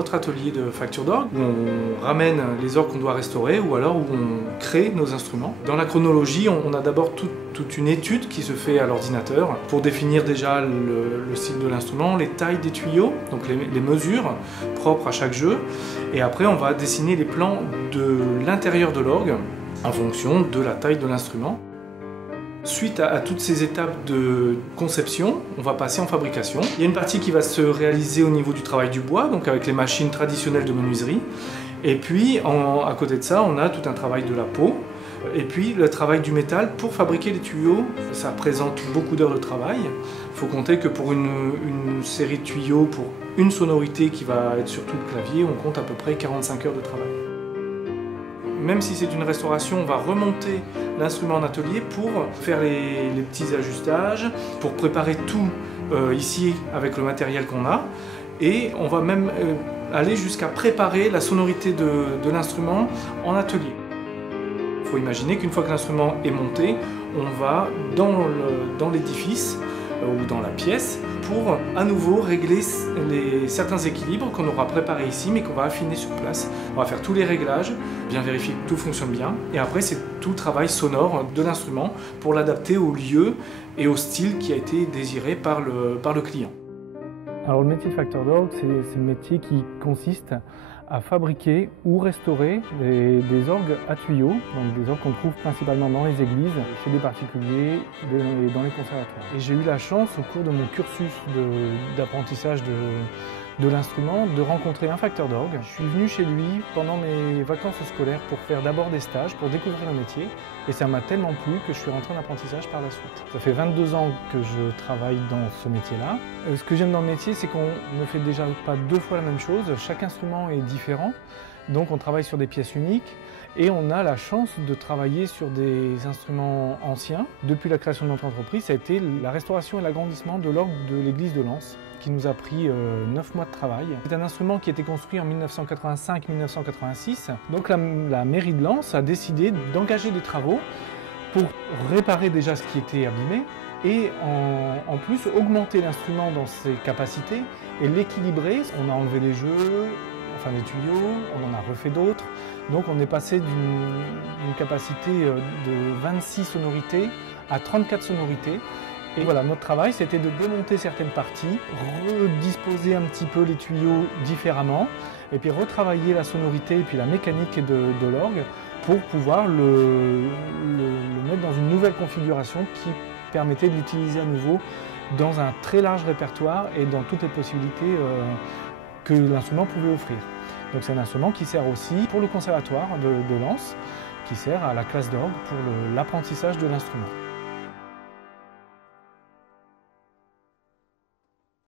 notre atelier de facture d'orgue, où on ramène les orgues qu'on doit restaurer ou alors où on crée nos instruments. Dans la chronologie, on a d'abord toute une étude qui se fait à l'ordinateur pour définir déjà le style de l'instrument, les tailles des tuyaux, donc les mesures propres à chaque jeu. Et après, on va dessiner les plans de l'intérieur de l'orgue en fonction de la taille de l'instrument. Suite à toutes ces étapes de conception, on va passer en fabrication. Il y a une partie qui va se réaliser au niveau du travail du bois, donc avec les machines traditionnelles de menuiserie. Et puis, à côté de ça, on a tout un travail de la peau. Et puis, le travail du métal pour fabriquer les tuyaux. Ça présente beaucoup d'heures de travail. Il faut compter que pour une série de tuyaux, pour une sonorité qui va être sur tout le clavier, on compte à peu près 45 heures de travail. Même si c'est une restauration, on va remonter l'instrument en atelier pour faire les petits ajustages, pour préparer tout ici avec le matériel qu'on a. Et on va même aller jusqu'à préparer la sonorité de l'instrument en atelier. Il faut imaginer qu'une fois que l'instrument est monté, on va dans l'édifice ou dans la pièce pour à nouveau régler certains équilibres qu'on aura préparés ici mais qu'on va affiner sur place. On va faire tous les réglages, bien vérifier que tout fonctionne bien et après c'est tout le travail sonore de l'instrument pour l'adapter au lieu et au style qui a été désiré par le client. Alors le métier de facteur d'orgue, c'est le métier qui consiste à fabriquer ou restaurer des orgues à tuyaux, donc des orgues qu'on trouve principalement dans les églises, chez des particuliers et dans les conservatoires. Et j'ai eu la chance au cours de mon cursus d'apprentissage de l'instrument de rencontrer un facteur d'orgue. Je suis venu chez lui pendant mes vacances scolaires pour faire d'abord des stages, pour découvrir le métier et ça m'a tellement plu que je suis rentré en apprentissage par la suite. Ça fait 22 ans que je travaille dans ce métier-là. Ce que j'aime dans le métier, c'est qu'on ne fait déjà pas deux fois la même chose. Chaque instrument est différent, donc on travaille sur des pièces uniques et on a la chance de travailler sur des instruments anciens. Depuis la création de notre entreprise, ça a été la restauration et l'agrandissement de l'orgue de l'église de Lens, qui nous a pris 9 mois de travail. C'est un instrument qui a été construit en 1985-1986. Donc la mairie de Lens a décidé d'engager des travaux pour réparer déjà ce qui était abîmé et en plus augmenter l'instrument dans ses capacités et l'équilibrer. On a enlevé les jeux, enfin les tuyaux, on en a refait d'autres. Donc on est passé d'une capacité de 26 sonorités à 34 sonorités. Et voilà, notre travail, c'était de démonter certaines parties, redisposer un petit peu les tuyaux différemment, et puis retravailler la sonorité et puis la mécanique de l'orgue pour pouvoir le mettre dans une nouvelle configuration qui permettait de l'utiliser à nouveau dans un très large répertoire et dans toutes les possibilités que l'instrument pouvait offrir. Donc c'est un instrument qui sert aussi pour le conservatoire de Lens, qui sert à la classe d'orgue pour l'apprentissage de l'instrument.